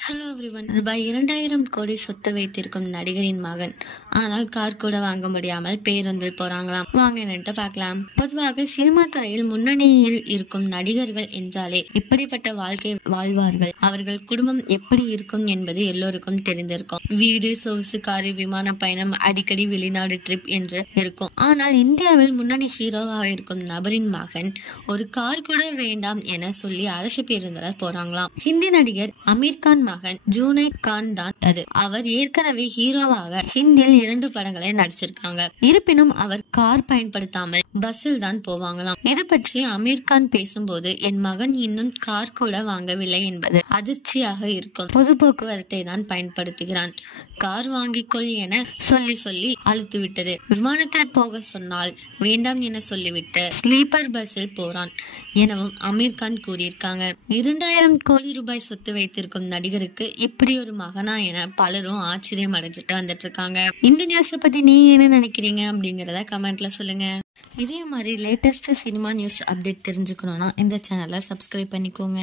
Hello everyone. ரூபாய் 2000 கோடி சொத்து வைத்திருக்கும் நடிகரின் மகன். ஆனால் கார் கூட வாங்க முடியாமல் பேருந்தில் போறாங்களாம். வாங்க என்னட்டு பார்க்கலாம். பொதுவாக சினிமா துறையில் முன்னணியில் இருக்கும் நடிகர்கள் என்றாலே இப்படிப்பட்ட வாழ்க்கை வாழ்வார்கள். அவர்கள் குடும்பம் எப்படி இருக்கும் என்பது எல்லோருக்கும் தெரிந்திருக்கும். வீடு, சொகுசு காரு, விமான பயணம், அடிக்கடி வெளிநாடு ட்ரிப் என்று இருக்கும். ஆனால் இந்தியாவில் முன்னணி ஹீரோவாக இருக்கும் நபரின் மகன் ஒரு கார் கூட வேண்டாம் என சொல்லி அரசு பேருந்தில் போறாங்களாம். ஹிந்தி நடிகர் அமீர் கான் மகன் ஜுனைத் கான் தான் அது. அவர் ஏற்கனவே ஹீரோவாக ஹிந்தியில் 2 படங்களை நடிச்சிருக்காங்க. இருப்பினும் அவர் கார் பயன்படுத்தாமல் பஸ்ஸில் தான் போவாங்களாம். இது பற்றி அமீர் கான் பேசும்போது, என் மகன் இன்னும் கார் கூட வாங்கவில்லை என்பது அதிர்ச்சியாக இருக்கும். பொது போக்குவரத்தை தான் பயன்படுத்துகிறான். கார் வாங்கிக்கொள் என சொல்லி அழுத்து விட்டது. விமானத்தில் போக சொன்னால் வேண்டாம் என சொல்லிவிட்டு ஸ்லீப்பர் பஸ்ஸில் போறான் எனவும் அமீர் கான் கூறியிருக்காங்க. 2000 கோடி ரூபாய் சொத்து வைத்திருக்கும் நடிகருக்கு இப்படி ஒரு மகனா என பலரும் ஆச்சரியம் அடைஞ்சிட்டு வந்துட்டு இருக்காங்க. இந்த நியூஸை பத்தி நீங்க என்ன நினைக்கிறீங்க அப்படிங்கறத கமெண்ட்ல சொல்லுங்க. இதே மாதிரி லேட்டஸ்ட் சினிமா நியூஸ் அப்டேட் தெரிஞ்சுக்கணும்னா இந்த சேனலை சப்ஸ்கிரைப் பண்ணிக்கோங்க.